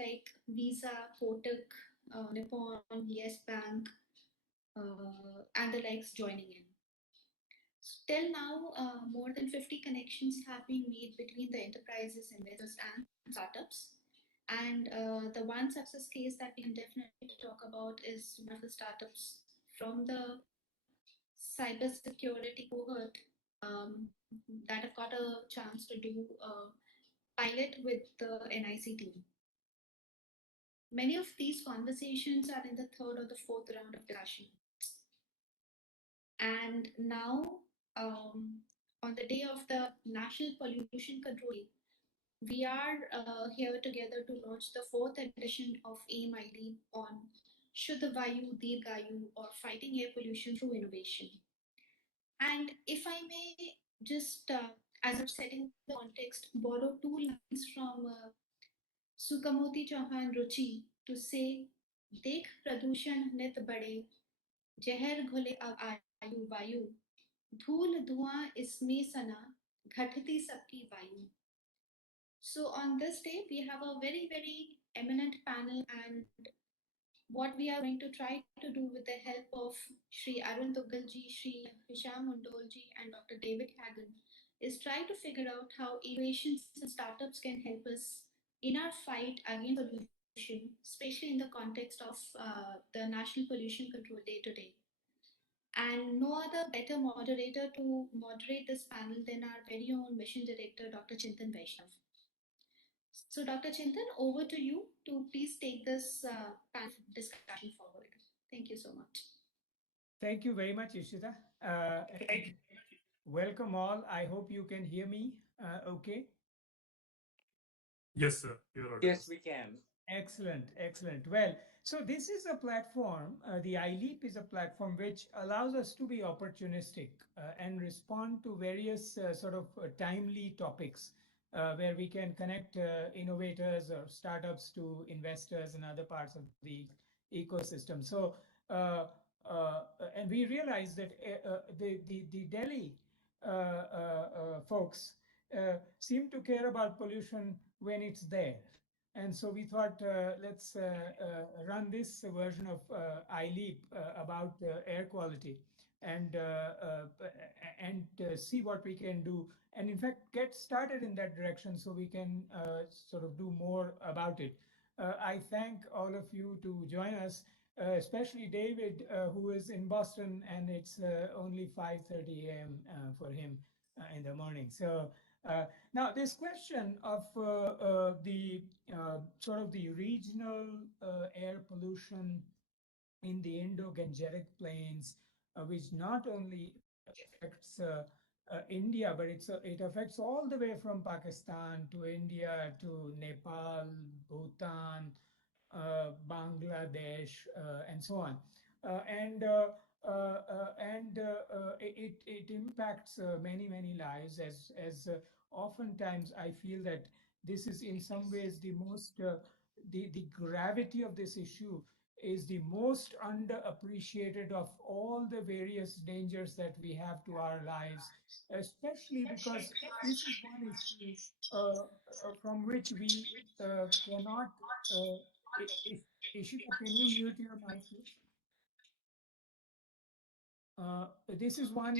like Visa, Kotak, Nippon, Yes Bank, and the likes joining in. So till now, more than 50 connections have been made between the enterprises, investors, and startups. And the one success case that we can definitely talk about is one of the startups from the cybersecurity cohort that have got a chance to do a pilot with the NIC team. Many of these conversations are in the third or the fourth round of discussion. And now, on the day of the National Pollution Control Day, we are here together to launch the fourth edition of AIM ID on Shuddha Vayu, Dirghayu, or fighting air pollution through innovation. And if I may just, as of setting the context, borrow two lines from Sukamoti Chauhan Ruchi to say, Dekh pradushan nit bade, जहर घुले अब आयु वायु धूल धुआं इसमें सना घटती सबकी वायु. So on this day we have a very eminent panel, and what we are going to try to do with the help of Shri Arun Duggalji, Shri Hisham Undolji, and Dr. David Hagen is try to figure out how innovations and startups can help us in our fight against pollution, especially in the context of the National Pollution Control Day today. And no other better moderator to moderate this panel than our very own mission director, Dr. Chintan Vaishnav. So, Dr. Chintan, over to you to please take this panel discussion forward. Thank you so much. Thank you very much, Ishita. Welcome all. I hope you can hear me okay. Yes, sir. Yes, we can. Excellent, excellent. Well, so this is a platform, the iLeap is a platform which allows us to be opportunistic and respond to various timely topics where we can connect innovators or startups to investors and other parts of the ecosystem. So, uh, and we realized that the Delhi folks seem to care about pollution when it's there. And so we thought, let's run this version of iLeap about air quality and see what we can do. And in fact, get started in that direction so we can sort of do more about it. I thank all of you to join us, especially David, who is in Boston, and it's only 5:30 a.m. For him in the morning. So now this question of the sort of the regional air pollution in the Indo-Gangetic plains, which not only affects India, but it affects all the way from Pakistan to India to Nepal, Bhutan, Bangladesh, and so on. It impacts many lives as oftentimes I feel that this is in some ways the most the gravity of this issue is the most underappreciated of all the various dangers that we have to our lives, especially because this is one issue from which we cannot. Ishita, can you mute your mic, please? This is one.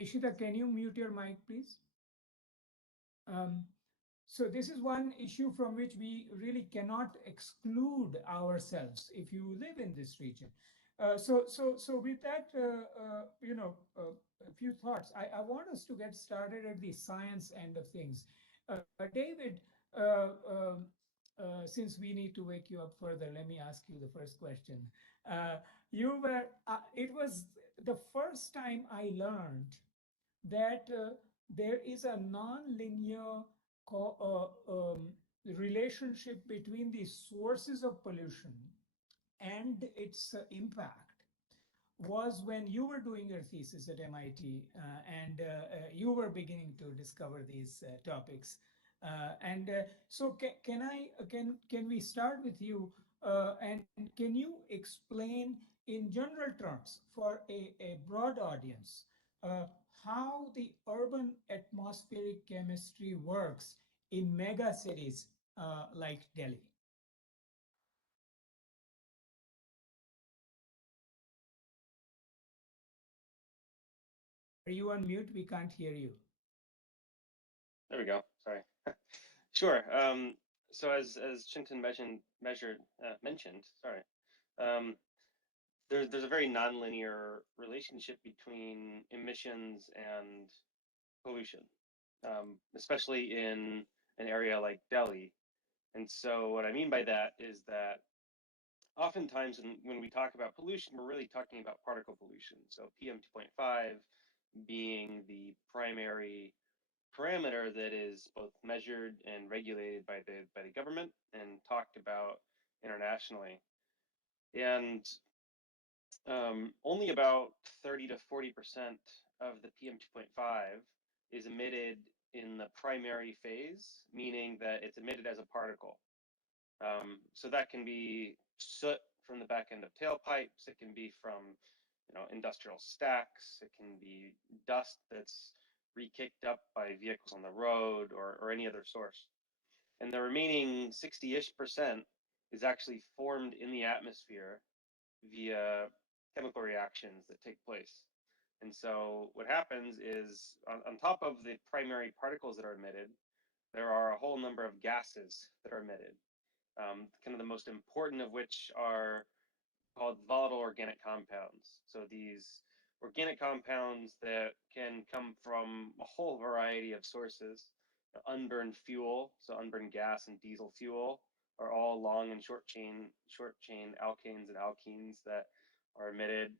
Ishita, can you mute your mic, please? So this is one issue from which we really cannot exclude ourselves if you live in this region. So with that, a few thoughts. I want us to get started at the science end of things. David, since we need to wake you up further, let me ask you the first question. It was the first time I learned that there is a non-linear relationship between the sources of pollution and its impact was when you were doing your thesis at MIT and you were beginning to discover these topics. So can we start with you and can you explain in general terms for a broad audience how the urban atmospheric chemistry works in mega cities like Delhi. Are you on mute? We can't hear you. There we go. Sorry. Sure. So as Chintan mentioned, sorry, um, there's a very nonlinear relationship between emissions and pollution, especially in an area like Delhi. And so what I mean by that is that oftentimes when we talk about pollution, we're really talking about particle pollution. So PM 2.5 being the primary parameter that is both measured and regulated by the government and talked about internationally. And only about 30 to 40% of the PM 2.5 is emitted in the primary phase, meaning that it's emitted as a particle. So that can be soot from the back end of tailpipes. It can be from, industrial stacks. It can be dust that's re-kicked up by vehicles on the road or any other source. And the remaining 60-ish% is actually formed in the atmosphere via chemical reactions that take place. And so what happens is on top of the primary particles that are emitted, there are a whole number of gases that are emitted. Kind of the most important of which are called volatile organic compounds. So these organic compounds that can come from a whole variety of sources. Unburned fuel, so unburned gas and diesel fuel, are all long and short chain alkanes and alkenes that are emitted.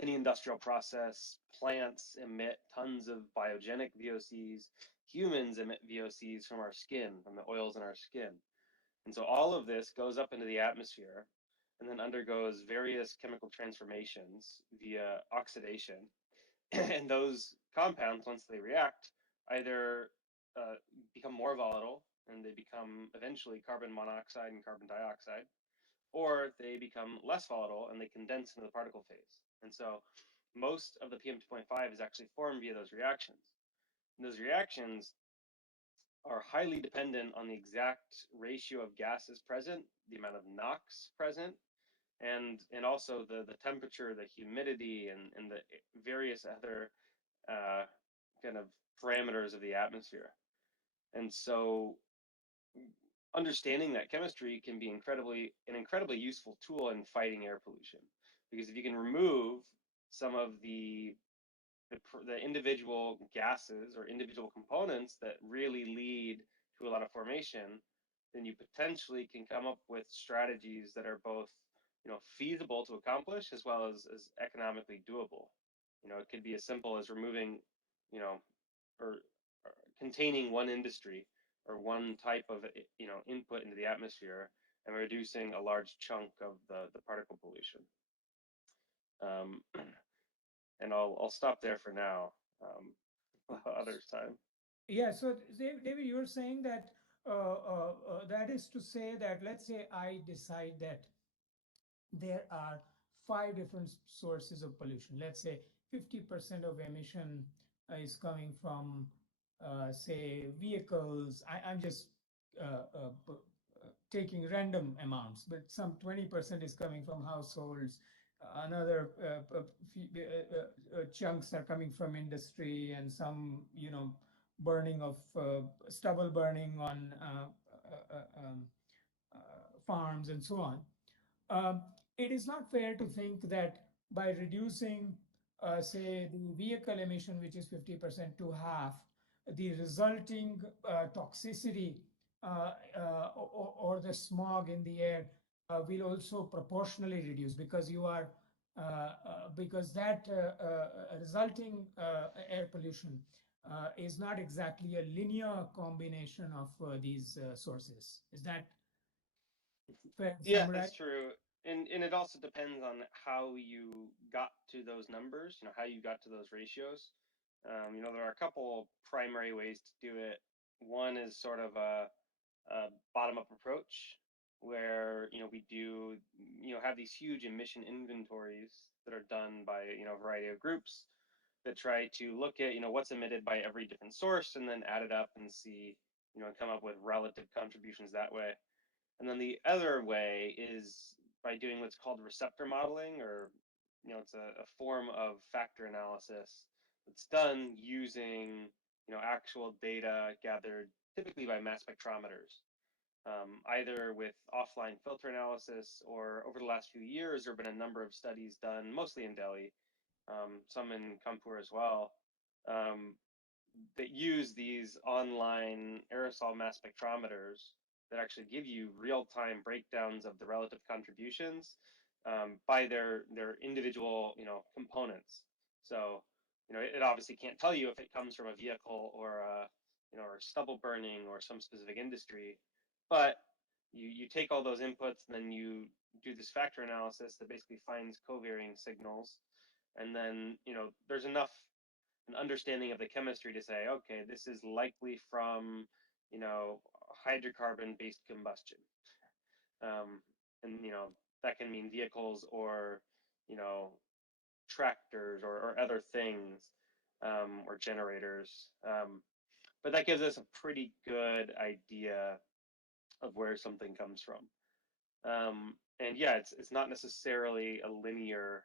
Any industrial process, plants emit tons of biogenic VOCs. Humans emit VOCs from our skin, from the oils in our skin. And so all of this goes up into the atmosphere and then undergoes various chemical transformations via oxidation. And those compounds, once they react, either become more volatile and they become eventually carbon monoxide and carbon dioxide, or they become less volatile and they condense into the particle phase. And so most of the PM 2.5 is actually formed via those reactions. And those reactions are highly dependent on the exact ratio of gases present, the amount of NOx present, and also the temperature, the humidity, and the various other kind of parameters of the atmosphere. And so understanding that chemistry can be an incredibly useful tool in fighting air pollution, because if you can remove some of the individual gases or individual components that really lead to a lot of formation, then you potentially can come up with strategies that are both, feasible to accomplish as well as economically doable. It could be as simple as removing, you know, or containing one industry or one type of, input into the atmosphere and reducing a large chunk of the particle pollution. Um, and I'll stop there for now. Others time. Yeah, so David, you're saying that that is to say that, let's say I decide that there are 5 different sources of pollution. Let's say 50% of emission is coming from, say, vehicles. I'm just taking random amounts, but some 20% is coming from households. Another chunks are coming from industry, and some, burning of stubble burning on farms and so on. Um, it is not fair to think that by reducing, say, the vehicle emission, which is 50%, to half, the resulting toxicity or the smog in the air will also proportionally reduce, because because that resulting air pollution is not exactly a linear combination of these sources. Is that fair to Yeah, summarize? that's true. And it also depends on how you got to those numbers, how you got to those ratios. There are a couple primary ways to do it. One is sort of a bottom-up approach where, we do, have these huge emission inventories that are done by, a variety of groups. that try to look at, what's emitted by every different source and then add it up and see, and come up with relative contributions that way. And then the other way is by doing what's called receptor modeling, or, it's a form of factor analysis that's done using, actual data gathered typically by mass spectrometers. Either with offline filter analysis, or over the last few years, there have been a number of studies done, mostly in Delhi, some in Kanpur as well, um, that use these online aerosol mass spectrometers that actually give you real-time breakdowns of the relative contributions, by their individual, components. So, it obviously can't tell you if it comes from a vehicle or or stubble burning or some specific industry, but you take all those inputs and then you do this factor analysis that basically finds covariating signals, and then there's enough an understanding of the chemistry to say, okay, this is likely from hydrocarbon based combustion, and that can mean vehicles or you know tractors or other things, or generators, but that gives us a pretty good idea of where something comes from. And yeah, it's not necessarily a linear,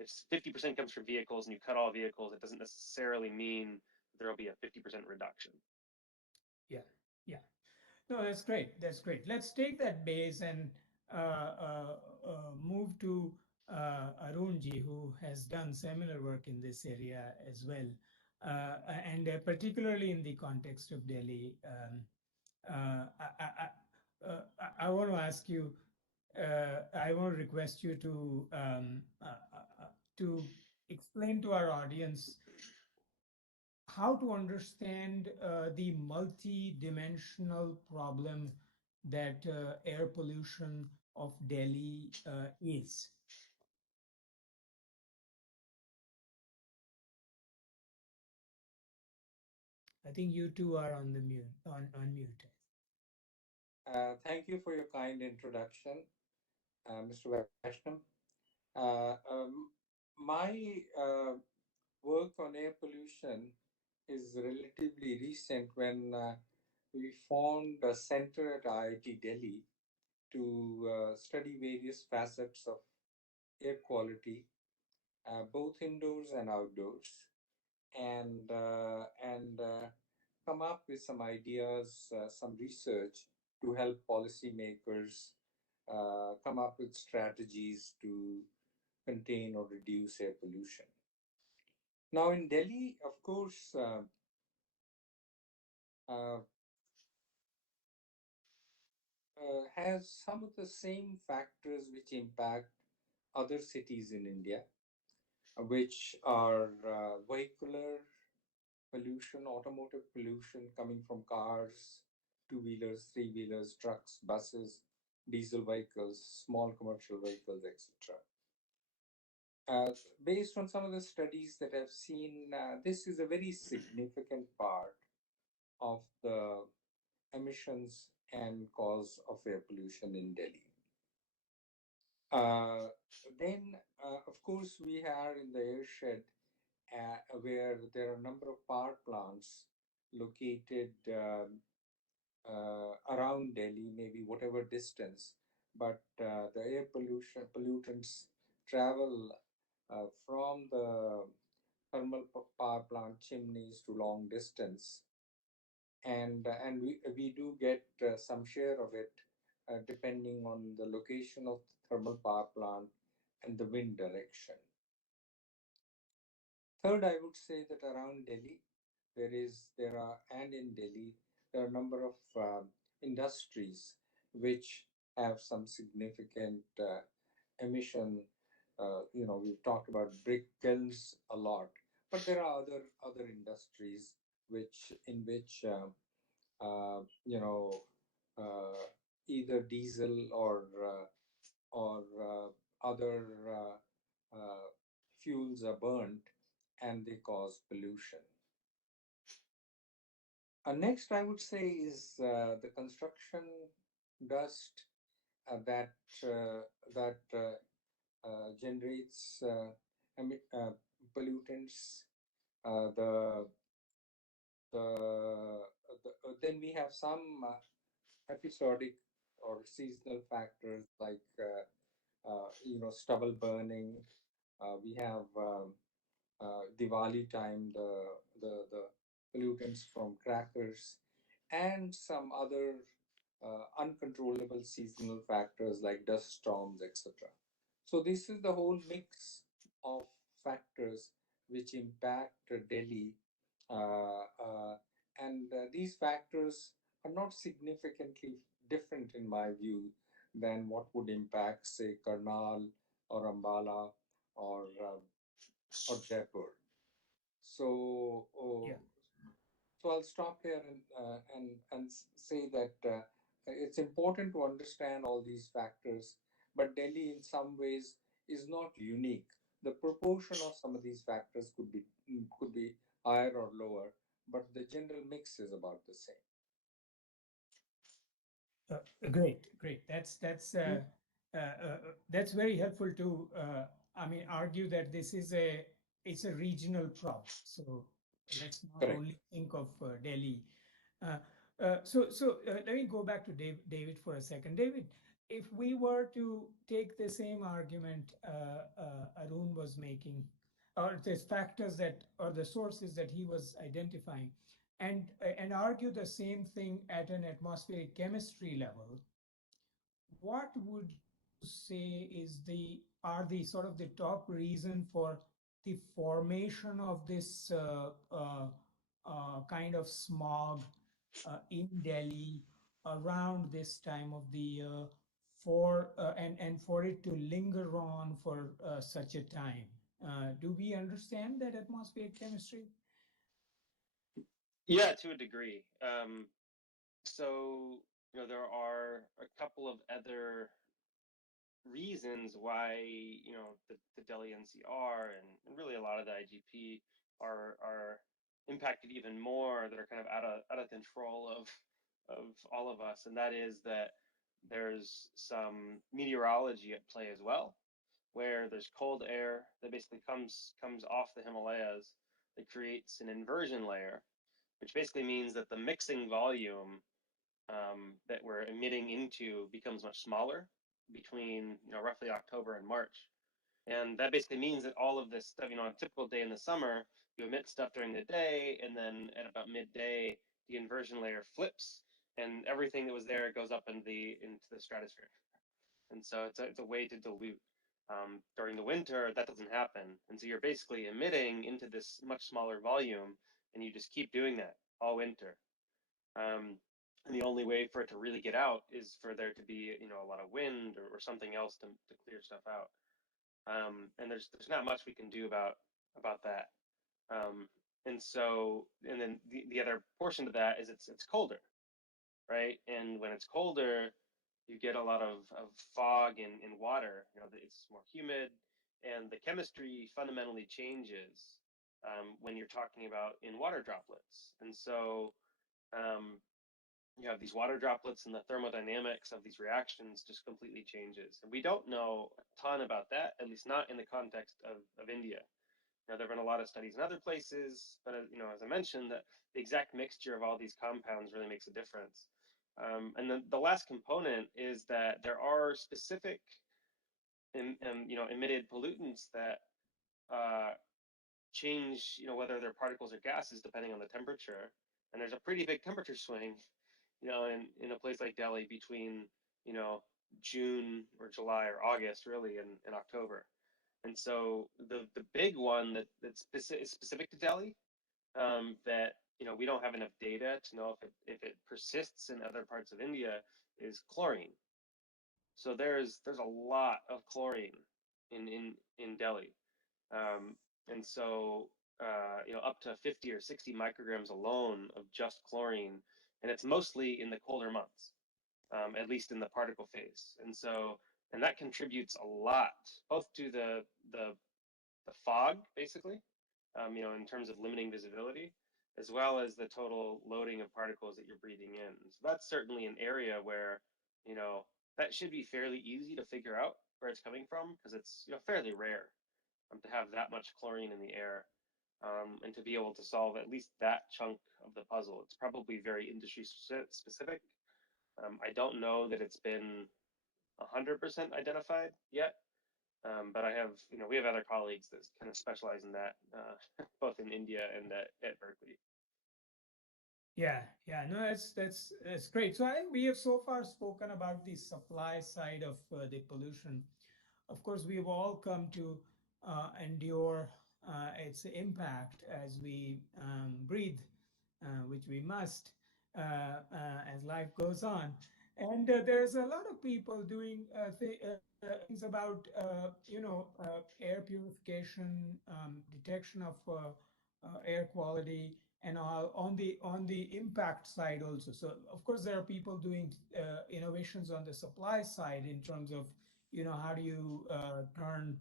if 50% comes from vehicles and you cut all vehicles, it doesn't necessarily mean there will be a 50% reduction. Yeah, yeah. No, that's great. That's great. Let's take that base and move to Arunji, who has done similar work in this area as well, and particularly in the context of Delhi. I want to ask you. I want to request you to explain to our audience how to understand the multi-dimensional problem that air pollution of Delhi is. I think you two are on the mute, on mute. Thank you for your kind introduction, Mr. Vaishnav. My work on air pollution is relatively recent, when we formed a center at IIT Delhi to study various facets of air quality, both indoors and outdoors, and come up with some ideas, some research to help policymakers come up with strategies to contain or reduce air pollution. Now, in Delhi, of course, has some of the same factors which impact other cities in India, which are vehicular pollution, automotive pollution coming from cars, two-wheelers, three-wheelers, trucks, buses, diesel vehicles, small commercial vehicles, etc. Based on some of the studies that I've seen, this is a very significant part of the emissions and cause of air pollution in Delhi. Then, of course, we are in the airshed, where there are a number of power plants located around Delhi, maybe whatever distance, but the air pollutants travel from the thermal power plant chimneys to long distance, and we do get some share of it, depending on the location of the thermal power plant and the wind direction. Third, I would say that around Delhi, in Delhi, there are a number of industries which have some significant emission. We've talked about brick kilns a lot, but there are other industries in which either diesel or other fuels are burnt, and they cause pollution. Next, I would say, is the construction dust that generates pollutants. The then we have some episodic or seasonal factors like stubble burning. We have Diwali time, the pollutants from crackers, and some other uncontrollable seasonal factors like dust storms, etc. So this is the whole mix of factors which impact Delhi, and these factors are not significantly different in my view than what would impact, say, Karnal or Ambala or Jaipur. So, Yeah. so I'll stop here and say that it's important to understand all these factors, but Delhi, in some ways, is not unique. The proportion of some of these factors could be higher or lower, but the general mix is about the same. Great. That's very helpful to I mean argue that this is it's a regional problem. So let's not Correct. only think of Delhi. Uh, Let me go back to David for a second. David, if we were to take the same argument Arun was making, or the factors that or the sources that he was identifying, and argue the same thing at an atmospheric chemistry level, what would you say is the sort of the top reason for the formation of this kind of smog in Delhi around this time of the year for and for it to linger on for such a time? Do we understand that atmospheric chemistry? Yeah, to a degree. So there are a couple of other reasons why the Delhi NCR and really a lot of the IGP are impacted even more. That are kind of out of control of all of us, and that is that there's some meteorology at play as well, where there's cold air that basically comes off the Himalayas that creates an inversion layer, which basically means that the mixing volume that we're emitting into becomes much smaller between roughly October and March. And that basically means that all of this stuff, on a typical day in the summer, you emit stuff during the day, and then at about midday, the inversion layer flips, and everything that was there goes up into the stratosphere. And so it's a way to dilute. During the winter, that doesn't happen, and so you're basically emitting into this much smaller volume, and you just keep doing that all winter. Um, and the only way for it to really get out is for there to be a lot of wind or something else to clear stuff out. And there's not much we can do about that. Um, and then the other portion of that is it's colder, right? And when it's colder, you get a lot of fog in water. It's more humid, and the chemistry fundamentally changes when you're talking about in water droplets. And so you have these water droplets, and the thermodynamics of these reactions just completely changes. And we don't know a ton about that, at least not in the context of India. There have been a lot of studies in other places, but as I mentioned, that the exact mixture of all these compounds really makes a difference. And then the last component is that there are specific, emitted pollutants that change, whether they're particles or gases depending on the temperature. And there's a pretty big temperature swing, in a place like Delhi between, June or July or August, really, and October. And so the big one that's specific to Delhi, that we don't have enough data to know if it persists in other parts of India, is chlorine. So there's a lot of chlorine in Delhi, um, and so up to 50 or 60 micrograms alone of just chlorine, and it's mostly in the colder months, at least in the particle phase. And that contributes a lot, both to the fog, basically, in terms of limiting visibility, as well as the total loading of particles that you're breathing in. So that's certainly an area where, that should be fairly easy to figure out where it's coming from, because it's fairly rare to have that much chlorine in the air. And to be able to solve at least that chunk of the puzzle, it's probably very industry specific. I don't know that it's been 100% identified yet, but I have, we have other colleagues that kind of specialize in that, both in India and at Berkeley. Yeah, yeah, no, that's great. So I think we have so far spoken about the supply side of the pollution. Of course, we've all come to endure its impact as we breathe, which we must as life goes on. And there's a lot of people doing things about, air purification, detection of air quality, and all on the impact side also. So of course, there are people doing innovations on the supply side in terms of how do you turn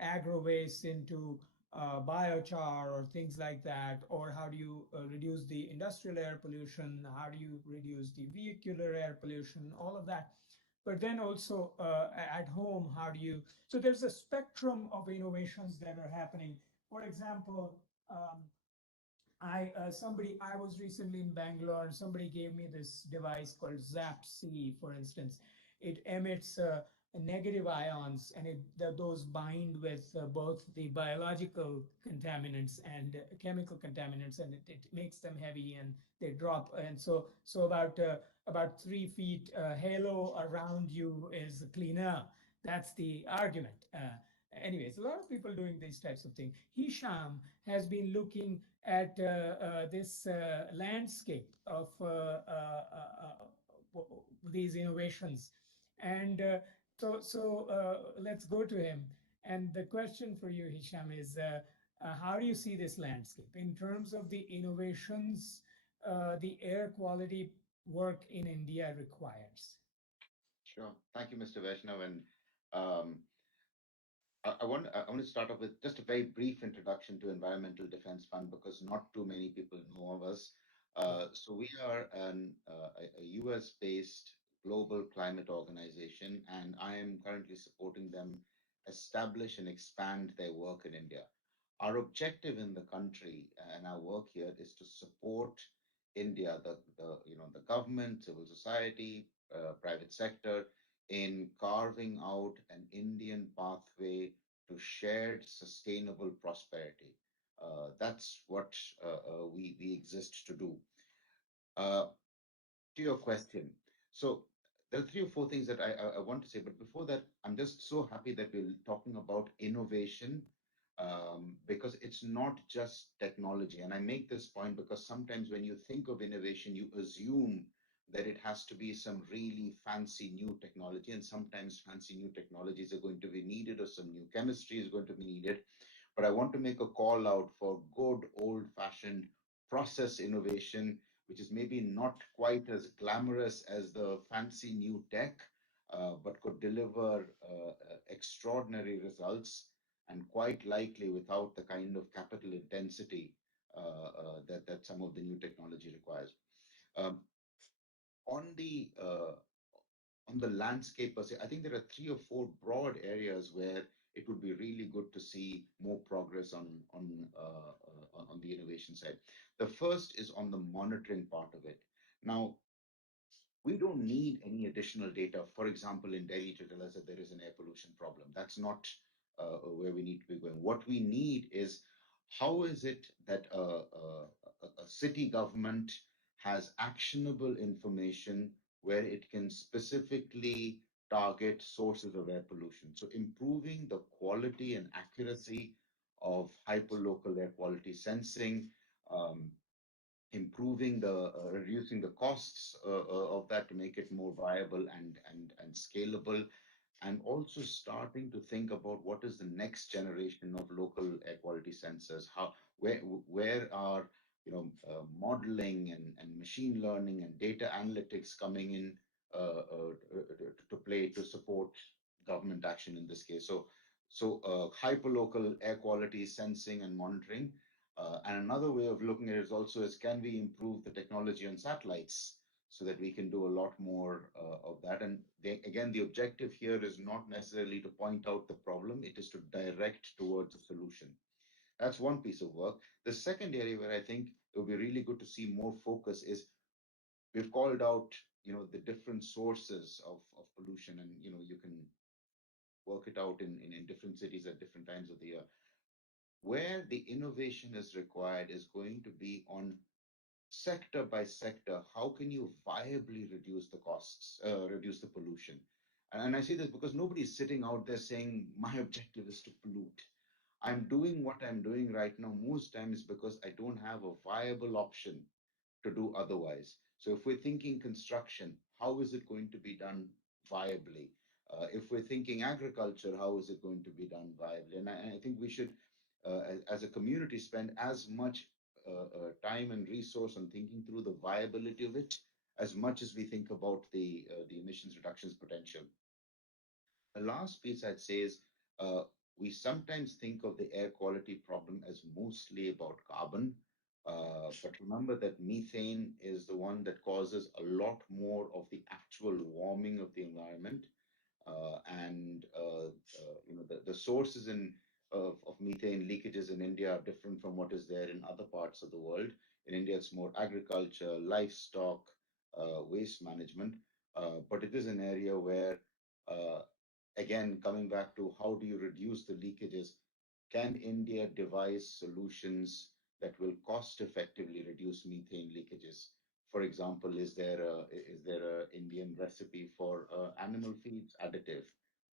agro waste into biochar or things like that, or how do you reduce the industrial air pollution, how do you reduce the vehicular air pollution, all of that. But then also at home, how do you, so there's a spectrum of innovations that are happening. For example, I was recently in Bangalore, and somebody gave me this device called ZAP-C, for instance. It emits negative ions, and those bind with both the biological contaminants and chemical contaminants, and it makes them heavy and they drop. And so about 3 feet halo around you is cleaner. That's the argument. Anyways, a lot of people doing these types of things. Hisham has been looking at this landscape of these innovations. And let's go to him. And the question for you, Hisham, is how do you see this landscape in terms of the innovations the air quality work in India requires? Sure. Thank you, Mr. Vaishnav. And um, I want to start off with just a very brief introduction to Environmental Defense Fund because not too many people know of us. So we are a US-based global climate organization, and I am currently supporting them establish and expand their work in India. Our objective in the country and our work here is to support India, the government, civil society, private sector, in carving out an Indian pathway to shared sustainable prosperity. That's what we exist to do. Uh, to your question, so there are 3 or 4 things that I want to say, but before that, I'm just so happy that we're talking about innovation because it's not just technology. And I make this point because sometimes when you think of innovation, you assume that it has to be some really fancy new technology, and sometimes fancy new technologies are going to be needed or some new chemistry is going to be needed. But I want to make a call out for good old-fashioned process innovation, which is maybe not quite as glamorous as the fancy new tech, but could deliver extraordinary results and quite likely without the kind of capital intensity that some of the new technology requires. Um, on the uh, on the landscape per se, I think there are 3 or 4 broad areas where it would be really good to see more progress on the innovation side. The first is on the monitoring part of it. Now, we don't need any additional data, for example, in Delhi to tell us that there is an air pollution problem. That's not where we need to be going. What we need is how is it that a city government has actionable information where it can specifically target sources of air pollution. So improving the quality and accuracy of hyperlocal air quality sensing, um, improving reducing the costs of that to make it more viable and scalable, and also starting to think about what is the next generation of local air quality sensors. Where are modeling and machine learning and data analytics coming in to play to support government action in this case. So hyperlocal air quality sensing and monitoring. And another way of looking at it is also is can we improve the technology on satellites so that we can do a lot more of that. And again, the objective here is not necessarily to point out the problem, it is to direct towards a solution. That's one piece of work. The second area where I think it would be really good to see more focus is we've called out, the different sources of pollution, and you can work it out in different cities at different times of the year. Where the innovation is required is going to be on sector by sector. How can you viably reduce the costs, reduce the pollution? And I say this because nobody's sitting out there saying my objective is to pollute. I'm doing what I'm doing right now most times because I don't have a viable option to do otherwise. So if we're thinking construction, how is it going to be done viably? If we're thinking agriculture, how is it going to be done viably? And I think we should, as a community, spend as much time and resource on thinking through the viability of it as much as we think about the emissions reductions potential. The last piece I'd say is we sometimes think of the air quality problem as mostly about carbon, but remember that methane is the one that causes a lot more of the actual warming of the environment. The sources of methane leakages in India are different from what is there in other parts of the world. In India, it's more agriculture, livestock, waste management, but it is an area where uh, again, coming back to how do you reduce the leakages, can India devise solutions that will cost effectively reduce methane leakages? For example, is there a Indian recipe for animal feeds additive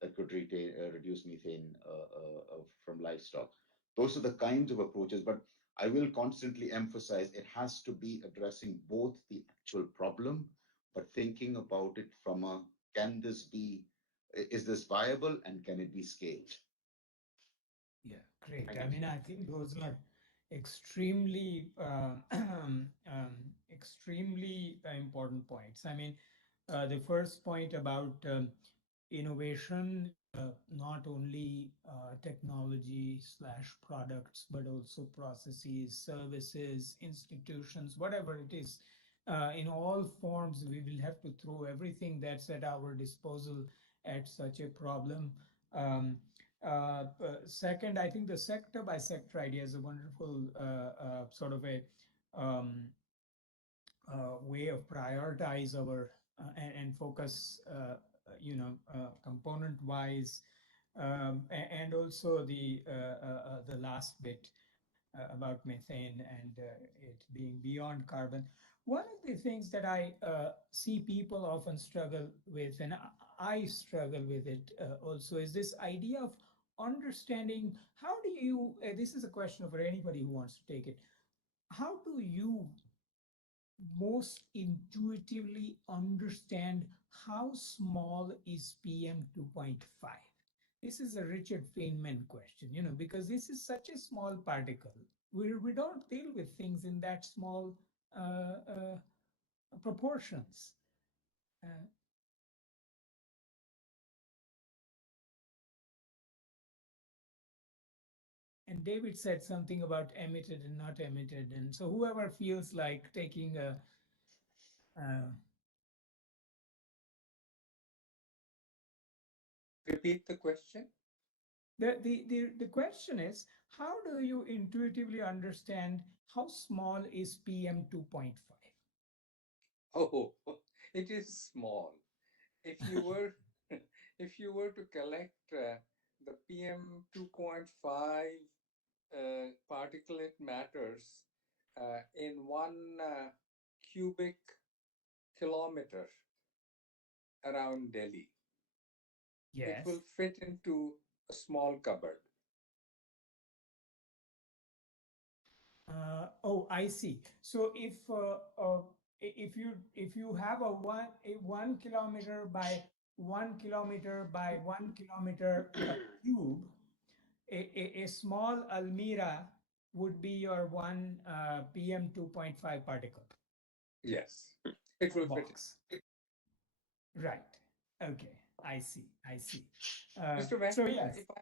that could reduce methane from livestock? Those are the kinds of approaches, but I will constantly emphasize it has to be addressing both the actual problem, but thinking about it from a can this be is this viable and can it be scaled? Yeah, great. Thank I you. mean, I think those are extremely, extremely important points. I mean, the first point about innovation, not only technology slash products, but also processes, services, institutions, whatever it is. In all forms, we will have to throw everything that's at our disposal at such a problem. Um, Second, I think the sector by sector idea is a wonderful sort of a um, way of prioritize our and focus, component wise, and also the last bit about methane and it being beyond carbon. One of the things that I see people often struggle with, and I struggle with it also, is this idea of understanding how do you, this is a question for anybody who wants to take it, how do you most intuitively understand how small is PM 2.5? This is a Richard Feynman question, because this is such a small particle. We don't deal with things in that small uh, proportions. Uh, and David said something about emitted and not emitted. And so whoever feels like taking uh, Repeat the question. the question is, how do you intuitively understand how small is PM 2.5? Oh, it is small. If you were if you were to collect the PM 2.5 particulate matters in 1 cubic kilometer around Delhi, it Yes. will fit into a small cupboard. Oh, I see. So if you have a 1 kilometer by 1 kilometer by 1 kilometer cube, a small Almira would be your one PM 2.5 particle Yes, it will fit. box. Right. Okay. I see. I see. Mr. So Vaishnav, yes. if I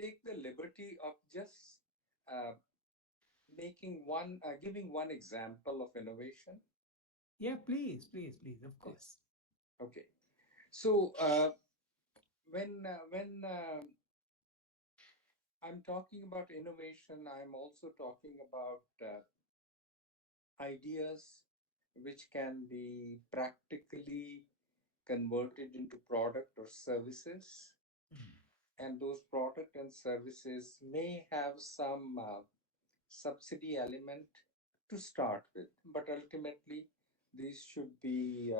take the liberty of just uh, giving one example of innovation. Yeah. Please. Please. Please. Of Yes. course. Okay. So when I'm talking about innovation. I'm also talking about ideas which can be practically converted into product or services. And those product and services may have some subsidy element to start with, but ultimately these should be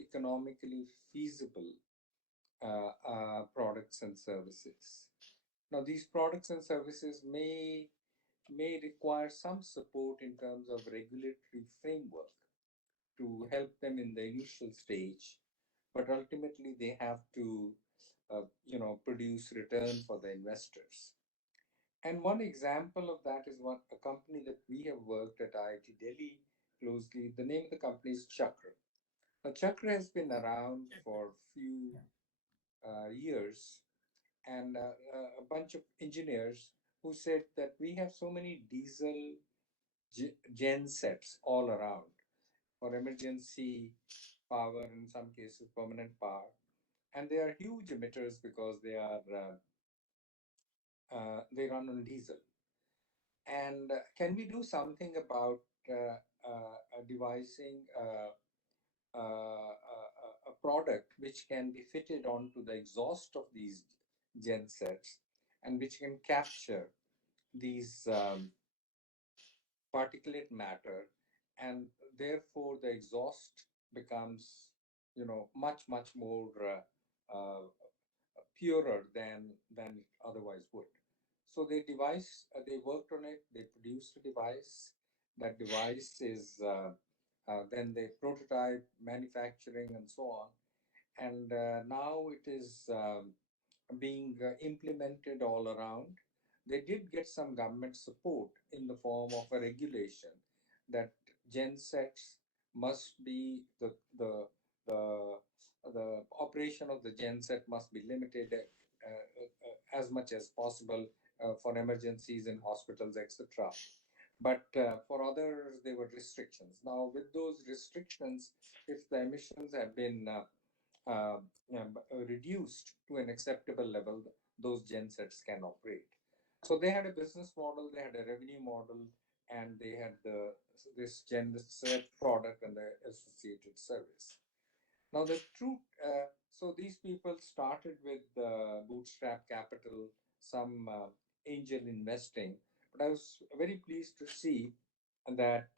economically feasible products and services. Now, these products and services may require some support in terms of regulatory framework to help them in the initial stage, but ultimately they have to, produce return for the investors. And one example of that is a company that we have worked at IIT Delhi closely. The name of the company is Chakra. Now, Chakra has been around for a few years, and a bunch of engineers who said that we have so many diesel gen sets all around for emergency power, in some cases permanent power, and they are huge emitters because they run on diesel. And can we do something about devising a product which can be fitted onto the exhaust of these gen sets and which can capture these particulate matter, and therefore the exhaust becomes, much more purer than it otherwise would. So they worked on it, they produced a device. That device is then they prototype manufacturing and so on, and now it is being implemented all around. They did get some government support in the form of a regulation that gensets must be the operation of the genset must be limited as much as possible for emergencies in hospitals, etc. But for others, there were restrictions. Now, with those restrictions, if the emissions have been reduced to an acceptable level, those gensets can operate. So they had a business model, they had a revenue model, and they had this genset product and the associated service. Now the truth, so these people started with bootstrap capital, some angel investing, but I was very pleased to see that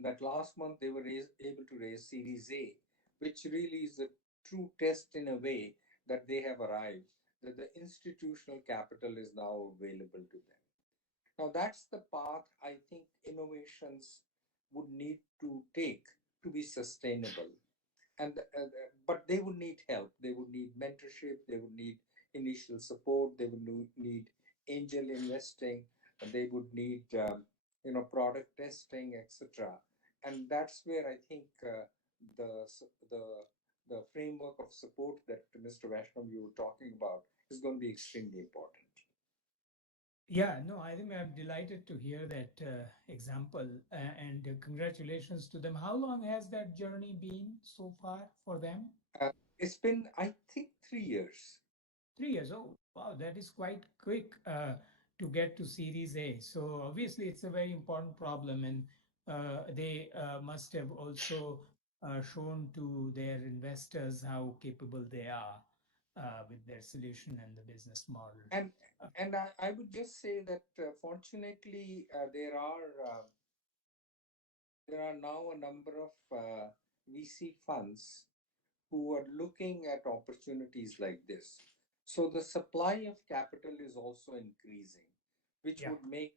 that last month they were able to raise Series A, which really is a true test in a way that they have arrived, that the institutional capital is now available to them. Now, that's the path I think innovations would need to take to be sustainable. And but they would need help. They would need mentorship. They would need initial support. They would need angel investing. They would need product testing, etc. And that's where I think the the the framework of support that Mr. Vaishnav you were talking about is going to be extremely important. Yeah, no, I think I'm delighted to hear that example, and congratulations to them. How long has that journey been so far for them? It's been, I think, 3 years. 3 years. Oh, wow, that is quite quick to get to Series A. So obviously, it's a very important problem, and they must have also shown to their investors how capable they are with their solution and the business model. And Uh, I would just say that fortunately there are now a number of VC funds who are looking at opportunities like this. So the supply of capital is also increasing, which yeah. would make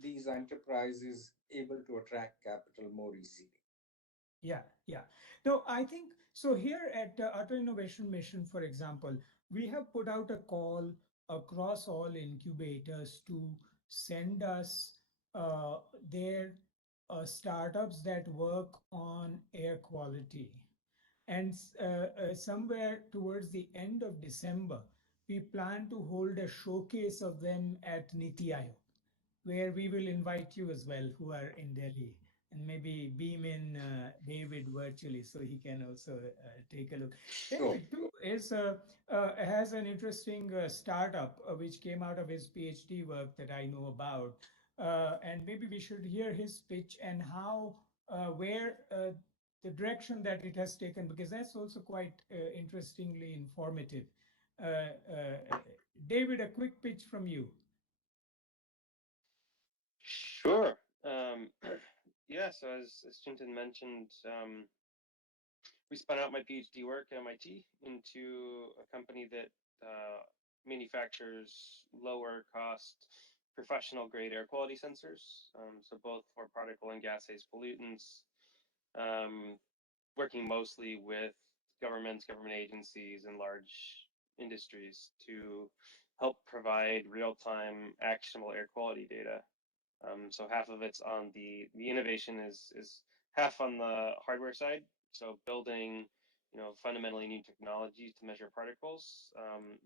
these enterprises able to attract capital more easily. Yeah, yeah. No, I think so. Here at Auto Innovation Mission, for example, we have put out a call across all incubators to send us their startups that work on air quality. And somewhere towards the end of December, we plan to hold a showcase of them at Niti Aayog, where we will invite you as well, who are in Delhi, and maybe beam in David virtually so he can also take a look. Sure. David, too, has an interesting startup which came out of his PhD work that I know about, and maybe we should hear his pitch and how where the direction that it has taken, because that's also quite interestingly informative. David, a quick pitch from you. Sure. Yeah, so as Chintan mentioned, we spun out my PhD work at MIT into a company that manufactures lower cost professional grade air quality sensors. So both for particle and gas-phase pollutants, working mostly with governments, government agencies, and large industries to help provide real-time actionable air quality data. So half of it's on the innovation is half on the hardware side. So building, fundamentally new technologies to measure particles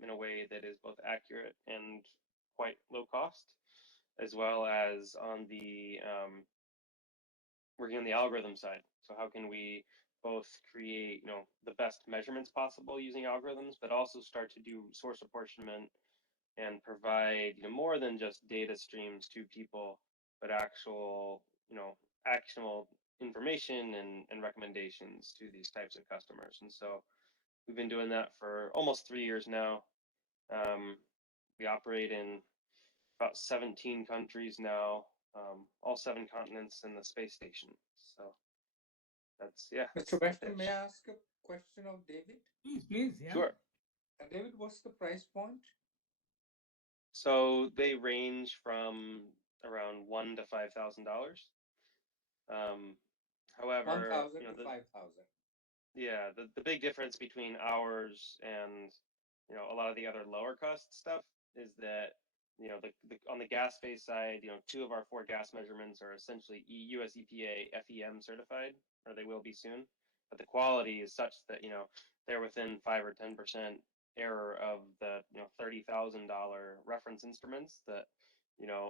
in a way that is both accurate and quite low cost, as well as on the working on the algorithm side. So how can we both create, the best measurements possible using algorithms, but also start to do source apportionment and provide, more than just data streams to people, but actual, actionable information and recommendations to these types of customers. And so we've been doing that for almost 3 years now. We operate in about 17 countries now, all 7 continents and the space station. So that's Mr. the Weston, may pitch. I ask a question of David? Please, yeah. Sure. David, what's the price point? So they range from around $1,000 to $5,000. However, 1,000 to 5,000. yeah, the big difference between ours and a lot of the other lower cost stuff is that the on the gas phase side, 2 of our 4 gas measurements are essentially US EPA FEM certified, or they will be soon. But the quality is such that they're within 5 or 10% error of the $30,000 reference instruments that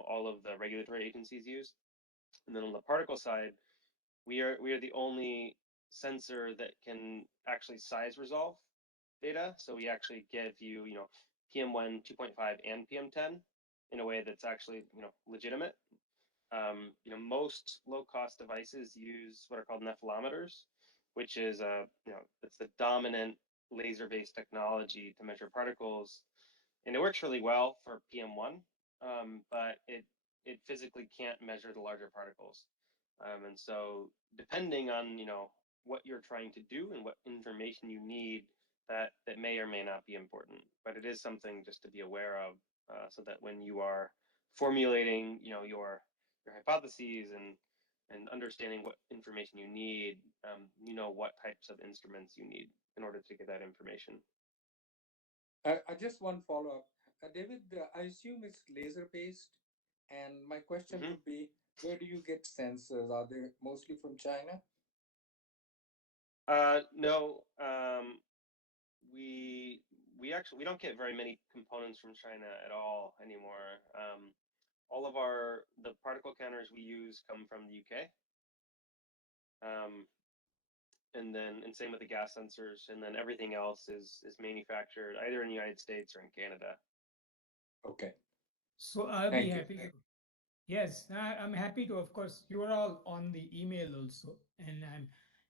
all of the regulatory agencies use. And then on the particle side, we are the only sensor that can actually size resolve data. So we actually give you, PM1, 2.5, and PM10 in a way that's actually, legitimate. Most low-cost devices use what are called nephelometers, which is it's the dominant laser-based technology to measure particles, and it works really well for PM1, but it physically can't measure the larger particles. And so depending on, what you're trying to do and what information you need, that may or may not be important, but it is something just to be aware of, so that when you are formulating, your hypotheses and understanding what information you need, you know what types of instruments you need in order to get that information. I just one follow-up. David, I assume it's laser-based. And my question would be, where do you get sensors? Are they mostly from China? No, we don't get very many components from China at all anymore. All of the particle counters we use come from the UK. And same with the gas sensors, and then everything else is manufactured either in the United States or in Canada. Okay. So I'll be Thank you. happy to. Yes, I'm happy to. Of course, you are all on the email also, and I'm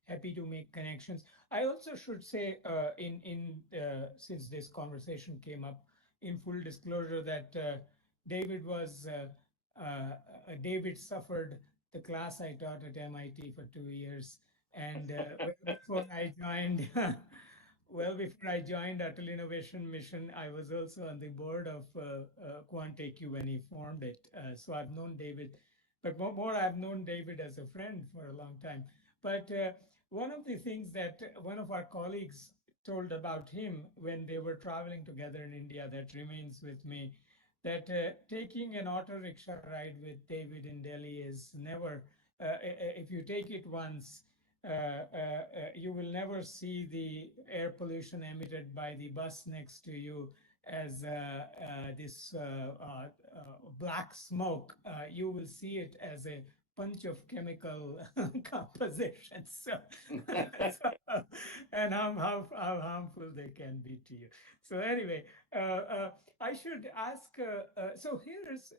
happy to make connections. I also should say, since this conversation came up, in full disclosure, that David suffered the class I taught at MIT for 2 years, and well before I joined. Well, before I joined Atal Innovation Mission, I was also on the board of QuantAQ when he formed it. So I've known David, but more I've known David as a friend for a long time. But one of the things that one of our colleagues told about him when they were traveling together in India that remains with me, that taking an auto rickshaw ride with David in Delhi is never, if you take it once, you will never see the air pollution emitted by the bus next to you as this black smoke. You will see it as a bunch of chemical compositions. And how harmful they can be to you. So anyway, I should ask. So here's,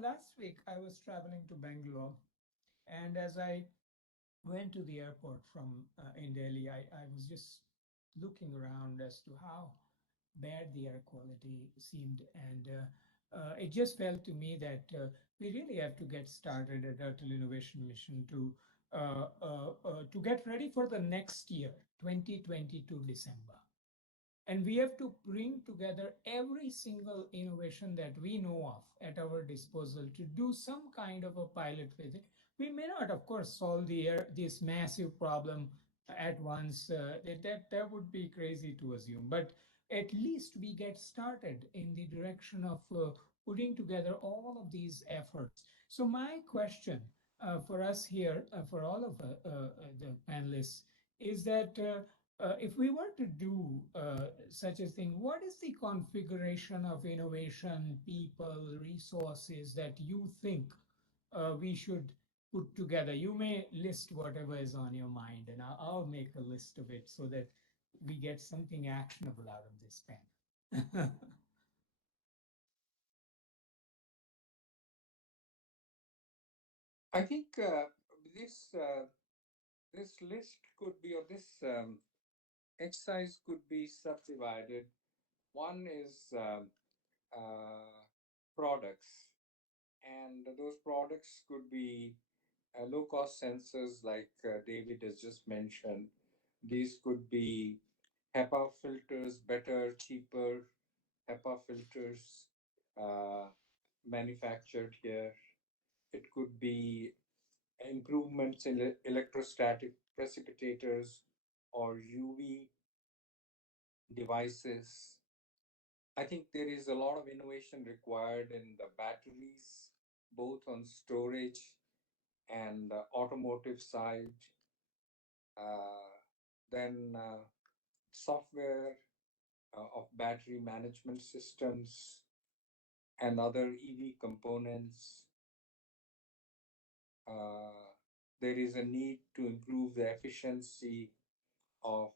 last week I was traveling to Bangalore, and as I went to the airport from in Delhi, I was just looking around as to how bad the air quality seemed, and it just felt to me that we really have to get started at Turtle Innovation Mission to get ready for the next year, 2022 December. And we have to bring together every single innovation that we know of at our disposal to do some kind of a pilot with it. We may not, of course, solve this massive problem at once. That would be crazy to assume, but at least we get started in the direction of putting together all of these efforts. So my question for us here, for all of the panelists, is that if we were to do such a thing, what is the configuration of innovation, people, resources that you think we should put together? You may list whatever is on your mind, and I'll make a list of it so that we get something actionable out of this panel. I think this this list could be, or this exercise could be subdivided. One is products, and those products could be low-cost sensors like David has just mentioned. These could be HEPA filters, better, cheaper HEPA filters uh, manufactured here. It could be improvements in electrostatic precipitators or UV devices. I think there is a lot of innovation required in the batteries, both on storage and automotive side. Uh, then software of battery management systems and other EV components. Uh, there is a need to improve the efficiency of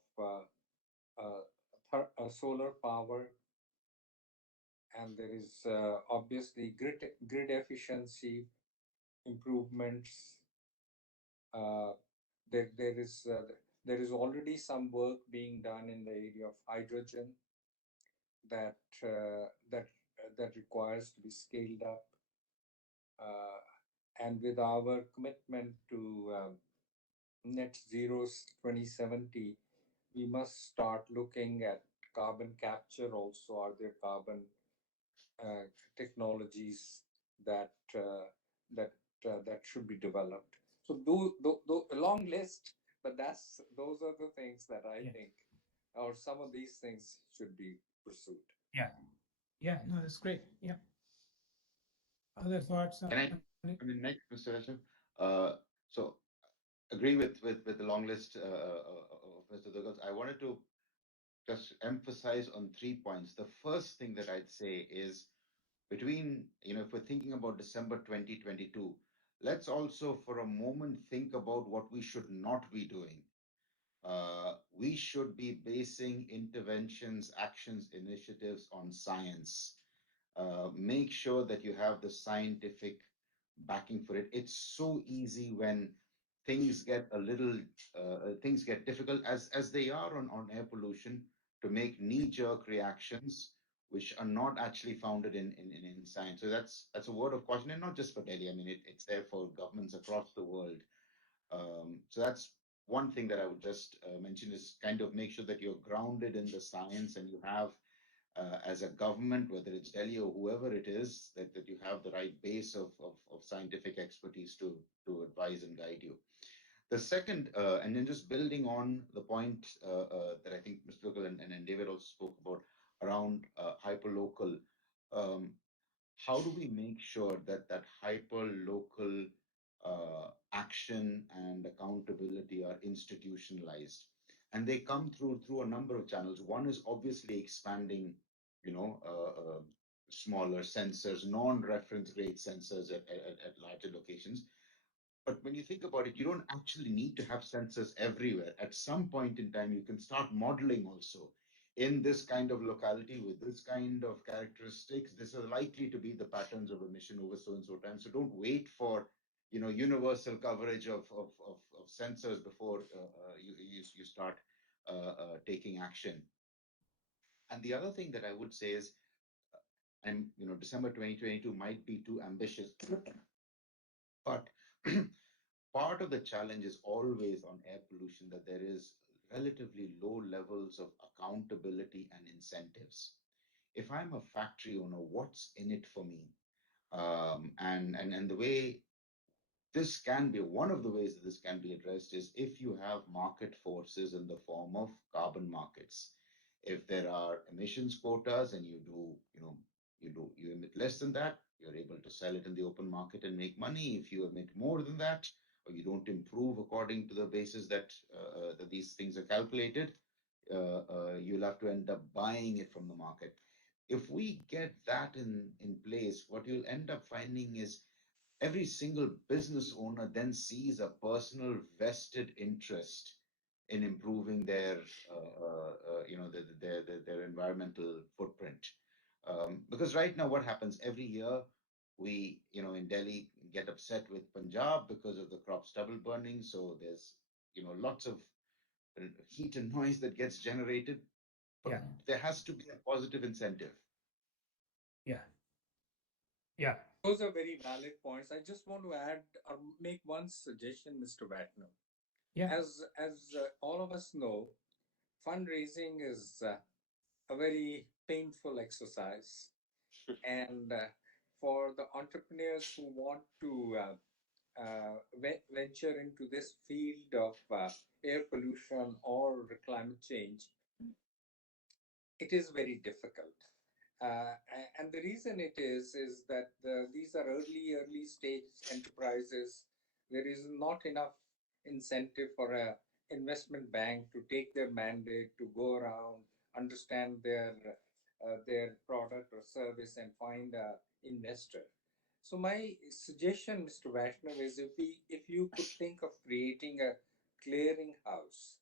solar power, and there is obviously grid efficiency improvements. Uh, there is already some work being done in the area of hydrogen that that requires to be scaled up. And with our commitment to net zero 2070, we must start looking at carbon capture also. Are there carbon uh, technologies that that should be developed? So a long list, but those are the things that I Yeah. think, or some of these things should be pursued. Yeah. Yeah. No, that's great. Yeah. Other thoughts on Can it? I mean, next, Mr. Hashem? So agree with the long list of Mr. Douglas. I wanted to just emphasize on 3 points. The first thing that I'd say is between, if we're thinking about December 2022, let's also for a moment think about what we should not be doing. We should be basing interventions, actions, initiatives on science. Make sure that you have the scientific backing for it. It's so easy when things get a little things get difficult as they are on air pollution to make knee-jerk reactions which are not actually founded in science. So that's a word of caution, and not just for Delhi. I mean, it's there for governments across the world. So that's one thing that I would just mention, is kind of make sure that you're grounded in the science, and you have as a government, whether it's Delhi or whoever it is, that you have the right base of scientific expertise to advise and guide you. The second, and then just building on the point that I think Mr. Local and David also spoke about around hyperlocal. Um, how do we make sure that that hyper local action and accountability are institutionalized, and they come through a number of channels? One is obviously expanding, you know uh, uh, smaller sensors, non-reference grade sensors at larger locations, But when you think about it, you don't actually need to have sensors everywhere. At some point in time, you can start modeling also in this kind of locality with this kind of characteristics. This is likely to be the patterns of emission over so and so time. So don't wait for universal coverage of sensors before you start taking action. And the other thing that I would say is, December 2022 might be too ambitious, but part of the challenge is always on air pollution that there is relatively low levels of accountability and incentives. If I'm a factory owner, what's in it for me? And the way this can be one of the ways that this can be addressed is if you have market forces in the form of carbon markets. If there are emissions quotas and you emit less than that, you're able to sell it in the open market and make money. If you emit more than that, or you don't improve according to the basis that these things are calculated, you'll have to end up buying it from the market. If we get that in place, what you'll end up finding is every single business owner then sees a personal vested interest in improving their their environmental footprint. Because right now what happens every year, we in Delhi get upset with Punjab because of the crop stubble burning, so there's lots of heat and noise that gets generated, but Yeah. there has to be a positive incentive. Yeah. Yeah. Those are very valid points. I just want to add or make one suggestion, Mr. Vatno. Yeah. As all of us know, fundraising is a very painful exercise, and for the entrepreneurs who want to venture into this field of air pollution or climate change, it is very difficult. And the reason it is that these are early stage enterprises. There is not enough incentive for a investment bank to take their mandate to go around, understand their product or service, and find a investor. So my suggestion, Mr. Vaishnav, is if you could think of creating a clearinghouse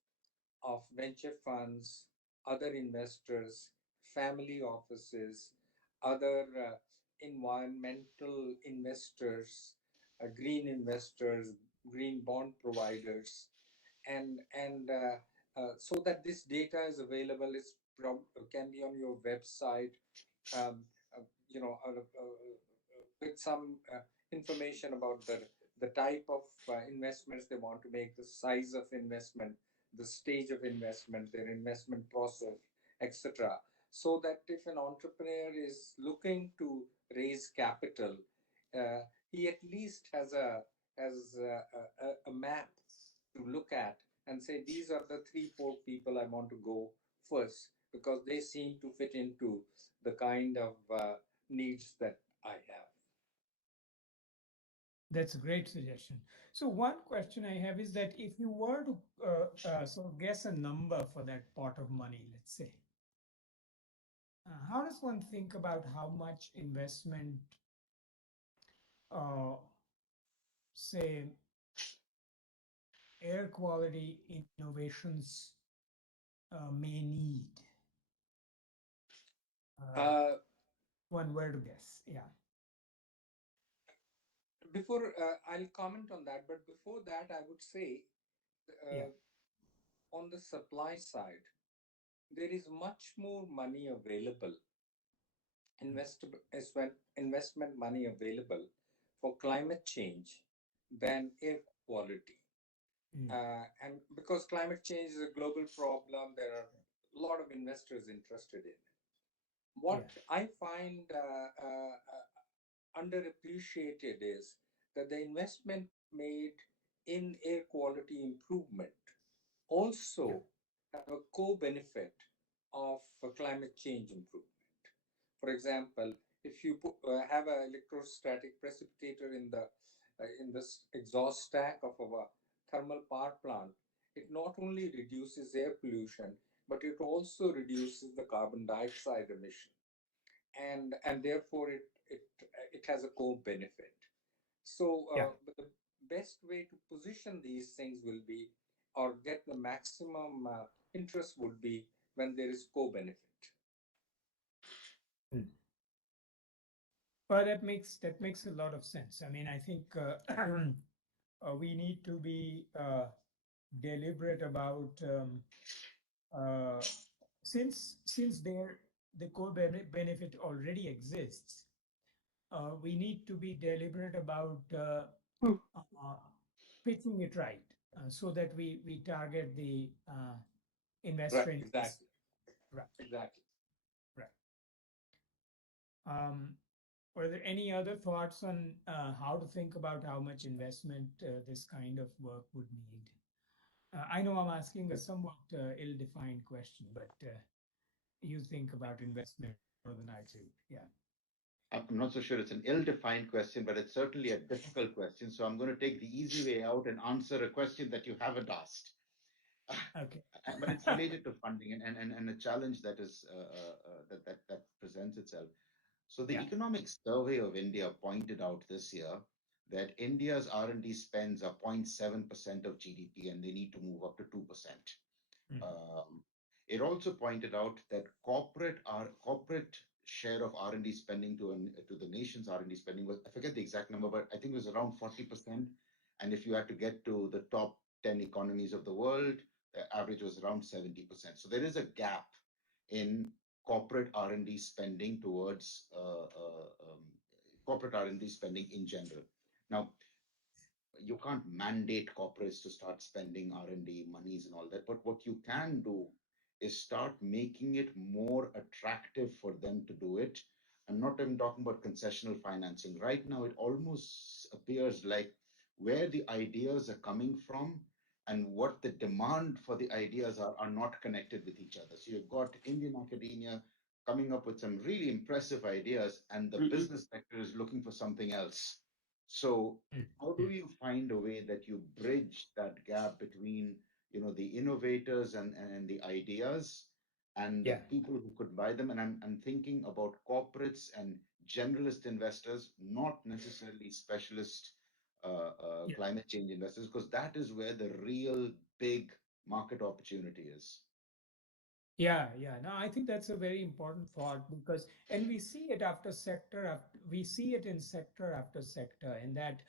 of venture funds, other investors, family offices, other environmental investors, green investors, green bond providers, and so that this data is available, can be on your website, um, uh, with some information about the type of investments they want to make, the size of investment, the stage of investment, their investment process, etc. So that if an entrepreneur is looking to raise capital, uh, he at least has a map to look at and say, these are the 3-4 people I want to go first because they seem to fit into the kind of needs that I have. That's a great suggestion. So one question I have is that if you were to sort of guess a number for that pot of money, let's say, how does one think about how much investment, uh, say, air quality innovations may need? Uh, One were to guess, yeah. Before I'll comment on that, but before that, I would say Yeah. On the supply side, there is much more money available, investment money available for climate change than air quality. And because climate change is a global problem, there are a lot of investors interested in it. What I find underappreciated is that the investment made in air quality improvement also have a co-benefit of climate change improvement. For example, if you have an electrostatic precipitator in this exhaust stack of a thermal power plant, it not only reduces air pollution, but it also reduces the carbon dioxide emission, and therefore it has a co-benefit. So Yeah. best way to position these things will be, or get the maximum interest would be when there is co-benefit. Mm. Well, that makes a lot of sense. I mean, I think we need to be deliberate about uh, since the co-benefit already exists. We need to be deliberate about uh, pitching it right, so that we target the investor Right, interest. exactly, Right, exactly. right. Were there any other thoughts on how to think about how much investment this kind of work would need? I know I'm asking a somewhat ill-defined question, but you think about investment more than I do. Yeah. I'm not so sure it's an ill-defined question, but it's certainly a difficult question. So I'm going to take the easy way out and answer a question that you haven't asked. Okay. But it's related to funding and a challenge that is that presents itself. So the Yeah. Economic Survey of India pointed out this year that India's R&D spends are 0.7% of GDP, and they need to move up to 2%. Mm. It also pointed out that corporate share of R&D spending to the nation's R&D spending was, I forget the exact number, but I think it was around 40%. And if you had to get to the top 10 economies of the world, the average was around 70%. So there is a gap in corporate R&D spending towards corporate R&D spending in general. Now, you can't mandate corporates to start spending R&D monies and all that, but what you can do is start making it more attractive for them to do it. I'm not even talking about concessional financing. Right now, it almost appears like where the ideas are coming from and what the demand for the ideas are not connected with each other. So you've got Indian academia coming up with some really impressive ideas, and the business sector is looking for something else. So Mm. how do you find a way that you bridge that gap between the innovators and the ideas and the Yeah. people who could buy them? And I'm thinking about corporates and generalist investors, not necessarily specialist Yeah. climate change investors, because that is where the real big market opportunity is. Yeah, yeah. No, I think that's a very important thought because, and we see it after sector after, we see it in sector after sector, and that,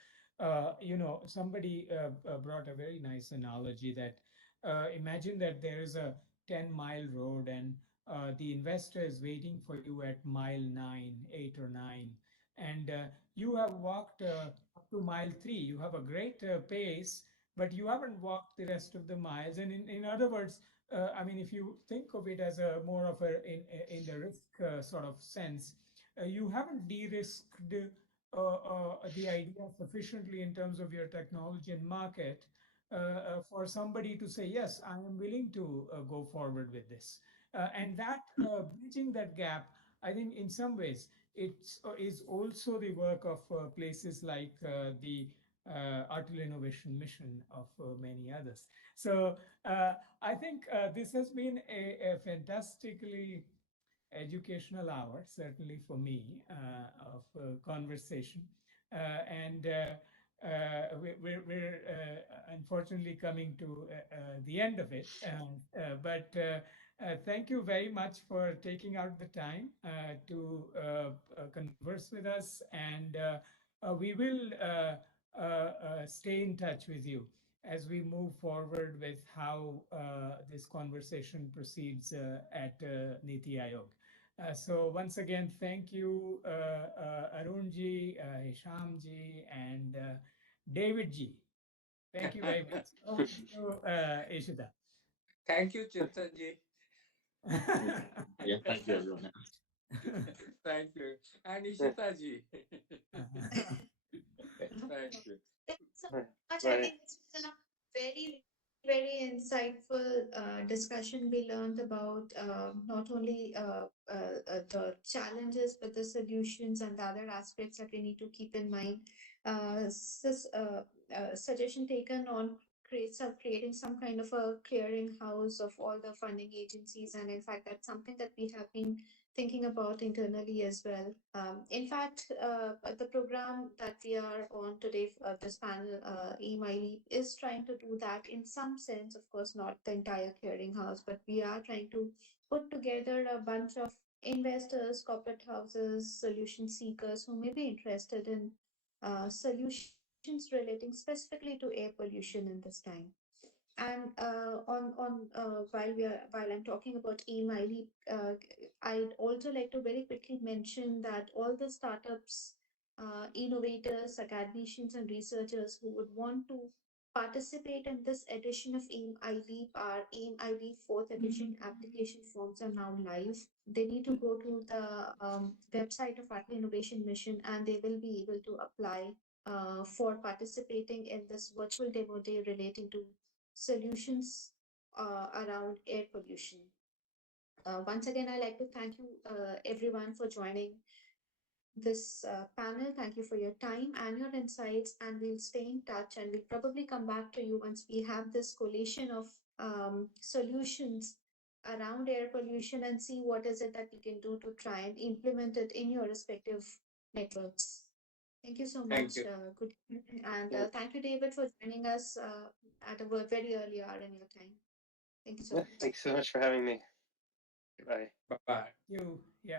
somebody brought a very nice analogy that imagine that there is a 10-mile road and the investor is waiting for you at mile 9, 8 or 9, and you have walked up to mile 3. You have a great pace, but you haven't walked the rest of the miles. And in other words, I mean, if you think of it as a more of a in the risk sort of sense, you haven't de-risked the idea sufficiently in terms of your technology and market for somebody to say, yes, I am willing to go forward with this. And that bridging that gap, I think in some ways, it is also the work of places like the Artificial Innovation Mission of many others. So I think this has been a fantastically educational hour, certainly for me, of conversation. And we're unfortunately coming to the end of it. But thank you very much for taking out the time to converse with us. And we will stay in touch with you as we move forward with how this conversation proceeds at Niti Aayog. So once again, thank you, Arunji, Hishamji, and Davidji. Thank you very much. Over to you, Ishita. Thank you, Chintanji. Yeah, thank you, everyone. Thank you. And Ishitaji. Thank you. Thanks so much. I think this was a very, very insightful discussion. We learned about not only the challenges, but the solutions and the other aspects that we need to keep in mind. Suggestion taken on creating some kind of a clearinghouse of all the funding agencies, and in fact, that's something that we have been thinking about internally as well. In fact, the program that we are on today, this panel, eMyLeap, is trying to do that in some sense. Of course, not the entire clearinghouse, but we are trying to put together a bunch of investors, corporate houses, solution seekers who may be interested in solutions relating specifically to air pollution in this time. And while I'm talking about eMyLeap, I'd also like to very quickly mention that all the startups, innovators, academicians, and researchers who would want to participate in this edition of eMyLeap, our eMyLeap fourth edition application forms are now live. They need to go to the website of Atle Innovation Mission, and they will be able to apply for participating in this virtual demo day relating to solutions around air pollution. Once again, I'd like to thank you everyone for joining this panel. Thank you for your time and your insights, and we'll stay in touch, and we'll probably come back to you once we have this collation of solutions around air pollution and see what is it that we can do to try and implement it in your respective networks. Thank you so Thank much. you. Good evening. And Yeah. thank you, David, for joining us at a very early hour in your time. Thank you so much. Thanks so much for having me. Bye. Bye bye. You, yeah.